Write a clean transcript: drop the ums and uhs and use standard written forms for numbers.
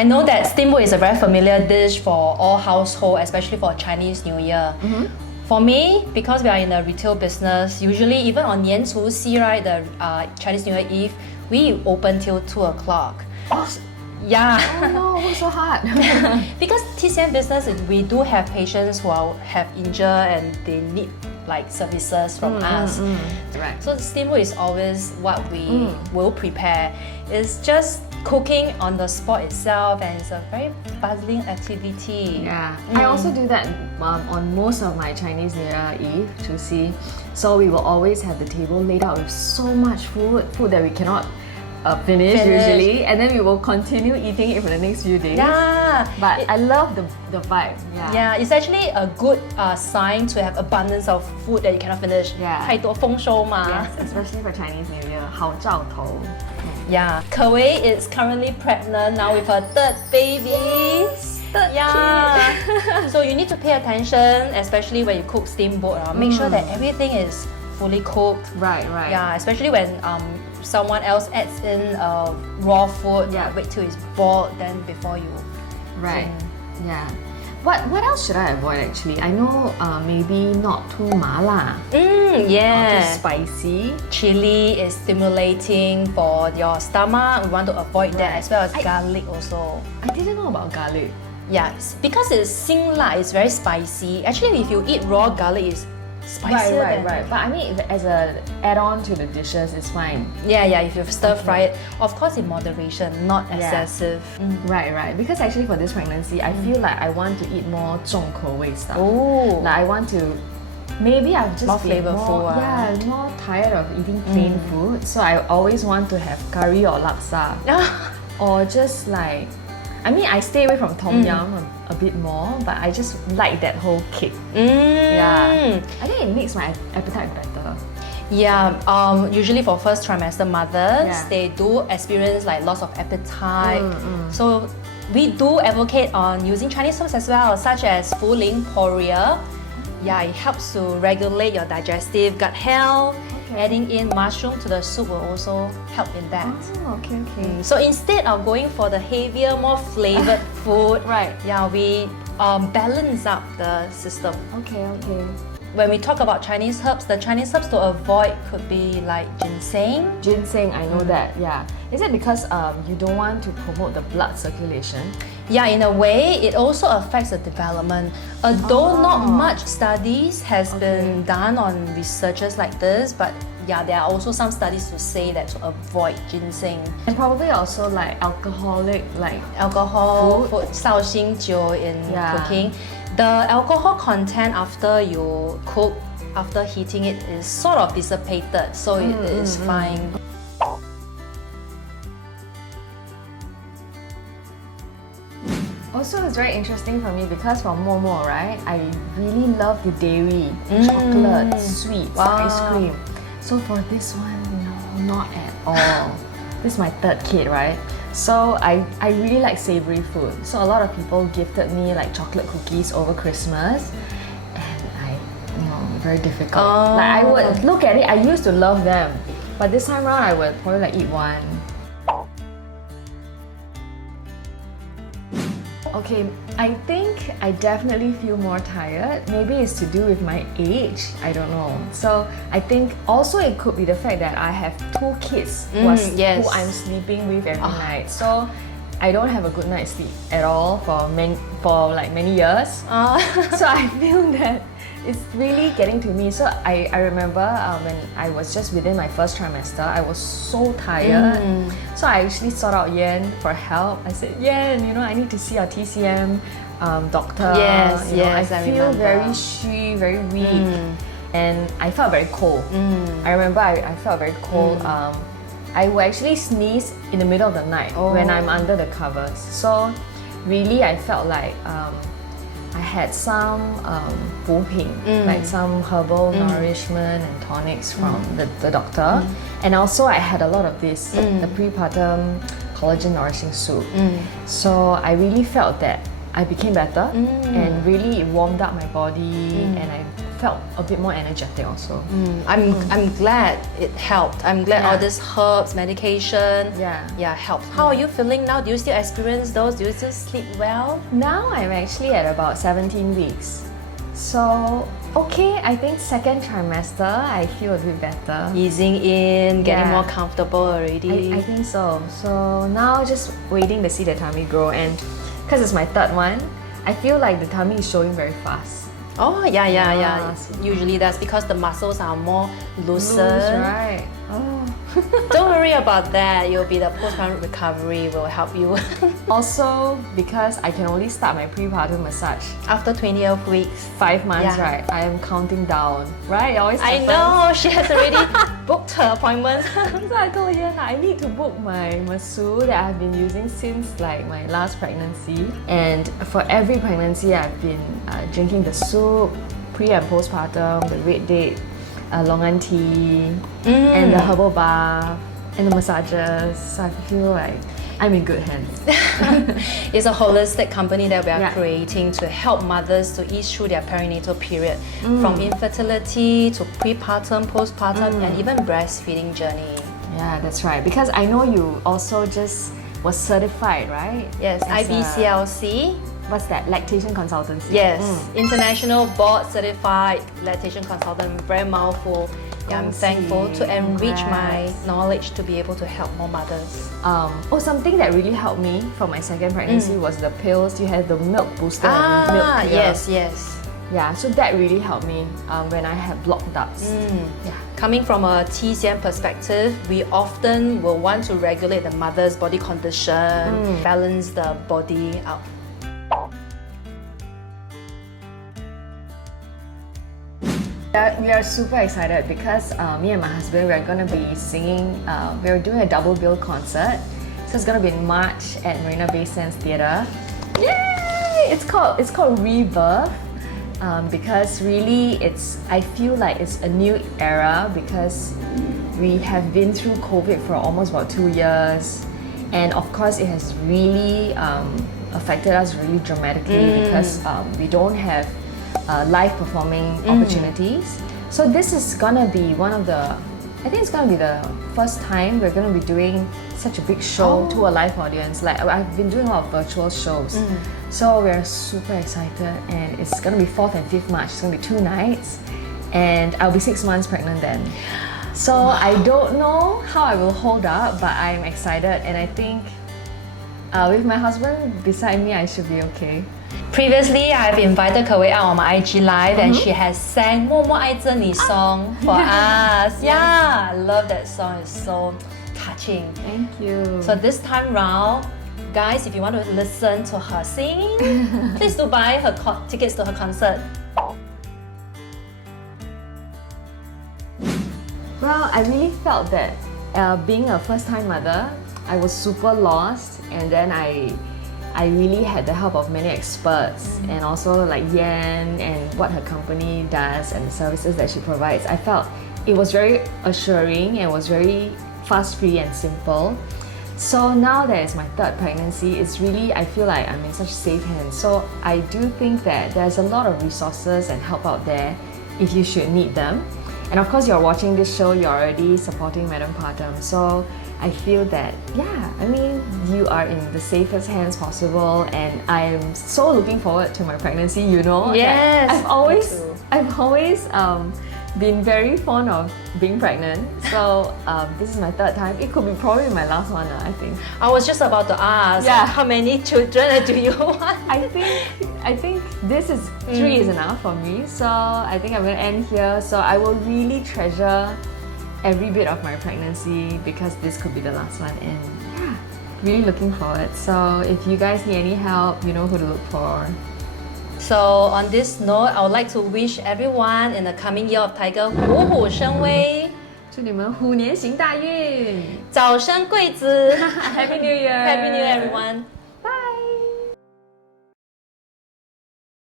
I know that steamboat is a very familiar dish for all households, especially for Chinese New Year. For me, because we are in the retail business, usually even on Nian Chu Si, right, the Chinese New Year Eve, we open till 2 o'clock. Yeah. Oh no, why so hard? Because TCM business, we do have patients who have injured and they need like services from us. Right. So steamboat is always what we will prepare. It's just cooking on the spot itself, and it's a very bustling activity. Yeah, I also do that on most of my Chinese New Year Eve, to see. So we will always have the table laid out with so much food that we cannot finish usually, and then we will continue eating it for the next few days. Yeah, But I love the vibe. Yeah. yeah, it's actually a good sign to have abundance of food that you cannot finish. Yeah. 太多丰收嘛。 Yes, especially for Chinese New Year, 好兆头. Yeah, Kewei is currently pregnant now with her third baby. Yeah. So you need to pay attention, especially when you cook steamboat. Make sure that everything is fully cooked. Right. Yeah, especially when someone else adds in raw food. Yeah. Wait till it's boiled, then before you. Right. Yeah. What else should I avoid actually? I know maybe not too mala, not Yeah. too spicy. Chili is stimulating for your stomach. We want to avoid that, Right. as well as garlic also. I didn't know about garlic. Yes, because it's singla, it's very spicy. Actually, if you eat raw garlic, it's spicier Right. than... But I mean, as a add-on to the dishes, it's fine. Yeah, if you stir fry it, of course in moderation, not excessive. Right. Because actually for this pregnancy, I feel like I want to eat more 重口味 stuff. Oh, Like I want to, maybe I've just More been flavorful, more tired of eating plain food. So I always want to have curry or laksa, or just like, I mean, I stay away from tom yum a bit more, but I just like that whole kick. Yeah, I think it makes my appetite better. Yeah, usually for first trimester mothers, Yeah. they do experience like loss of appetite. So we do advocate on using Chinese herbs as well, such as Fuling Poria. Yeah, it helps to regulate your digestive gut health. Okay. Adding in mushroom to the soup will also help in that. Oh, okay. So instead of going for the heavier, more flavored food, Right. yeah, we balance up the system. Okay. When we talk about Chinese herbs, the Chinese herbs to avoid could be like ginseng. Ginseng, I know that. Yeah, is it because you don't want to promote the blood circulation? Yeah, in a way, it also affects the development. Although not much studies has been done on researchers like this, but yeah, there are also some studies to say that to avoid ginseng. And probably also like alcoholic, like Alcohol, food, 绍兴酒 in Yeah. cooking. The alcohol content after you cook, after heating it, is sort of dissipated, so it is fine. Also, it's very interesting for me because for Momo, right, I really love the dairy, chocolate, sweets, Wow. ice cream. So for this one, no, not at all. This is my third kid, right? So I really like savory food. So a lot of people gifted me like chocolate cookies over Christmas, and very difficult. Like I would look at it, I used to love them, but this time around I would probably like eat one. Okay, I think I definitely feel more tired. Maybe it's to do with my age, I don't know. So I think also it could be the fact that I have two kids who I'm sleeping with every night. So I don't have a good night's sleep at all for many years. So I feel that it's really getting to me. So I remember when I was just within my first trimester, I was so tired. So I actually sought out Yan for help. I said, Yan, I need to see our TCM doctor. Yes, I I feel remember. very shy, very weak. And I felt very cold. I remember I felt very cold. I would actually sneeze in the middle of the night when I'm under the covers. So really I felt like I had some 补品, like some herbal nourishment and tonics from the doctor. And also I had a lot of this, the prepartum collagen nourishing soup. So I really felt that I became better and really it warmed up my body and I felt a bit more energetic also. I'm glad it helped. I'm glad all Yeah. these herbs, medication, Yeah. helped. How are you feeling now? Do you still experience those? Do you still sleep well? Now I'm actually at about 17 weeks. So, okay, I think second trimester I feel a bit better. Easing in, getting Yeah. more comfortable already. I think so. So now just waiting to see the tummy grow, and because it's my third one, I feel like the tummy is showing very fast. Oh, yeah. Yes. Usually that's because the muscles are more loosened. Loose, right? Oh. Don't worry about that. You'll be the postpartum recovery will help you Also, because I can only start my prepartum massage after 20th weeks. 5 months, Yeah. right? I am counting down, right? It always I happens. know she has already booked her appointment. So I told Ian I need to book my masseur that I've been using since like my last pregnancy. And for every pregnancy, I've been drinking the soup, pre and postpartum, the red date, longan tea, and the herbal bath, and the massages. So I feel like I'm in good hands. It's a holistic company that we are Yeah. creating to help mothers to ease through their perinatal period, from infertility to prepartum, postpartum, and even breastfeeding journey. Yeah, that's right. Because I know you also just was certified, right? Yes, As a- IBCLC. What's that? Lactation consultancy. Yes, International Board Certified Lactation Consultant. Very mouthful. Yeah, I'm thankful to enrich my Congrats. knowledge to be able to help more mothers. Something that really helped me for my second pregnancy was the pills. You had the milk booster and milk clear. yes. Yeah, so that really helped me when I had blocked ducts. Yeah. Coming from a TCM perspective, we often will want to regulate the mother's body condition, balance the body out. We are super excited because me and my husband, we are going to be singing, we're doing a double bill concert. So it's going to be in March at Marina Bay Sands Theatre. Yay! It's called Rebirth. Because really I feel like it's a new era because we have been through COVID for almost about 2 years, and of course it has really affected us really dramatically because we don't have live performing opportunities. So this is gonna be I think it's gonna be the first time we're gonna be doing such a big show to a live audience. Like I've been doing a lot of virtual shows. So we're super excited, and it's gonna be 4th and 5th March. It's gonna be 2 nights, and I'll be 6 months pregnant then. So I don't know how I will hold up, but I'm excited, and I think with my husband beside me, I should be okay. Previously, I've invited Kawei out on my IG Live and she has sang 默默爱着你 song for us. Yeah, I love that song. It's so touching. Thank you. So this time round, guys, if you want to listen to her sing, please do buy her tickets to her concert. Well, I really felt that being a first-time mother, I was super lost, and then I really had the help of many experts and also like Yan and what her company does and the services that she provides. I felt it was very assuring and was very fast, free and simple. So now that it's my third pregnancy, it's really, I feel like I'm in such safe hands. So I do think that there's a lot of resources and help out there if you should need them. And of course, you're watching this show, you're already supporting Madam Partum. So I feel that, yeah, I mean, you are in the safest hands possible, and I'm so looking forward to my pregnancy, you know. Yes, I've always been very fond of being pregnant. So this is my third time. It could be probably my last one, I think. I was just about to ask, how many children do you want? I think this is 3 is enough for me. So I think I'm gonna end here. So I will really treasure every bit of my pregnancy because this could be the last one, and yeah, really looking forward. So if you guys need any help, you know who to look for. So on this note, I would like to wish everyone in the coming year of Tiger 虎虎生威，祝你们虎年行大运早生贵子。 ！Happy New Year! Happy New Year, everyone.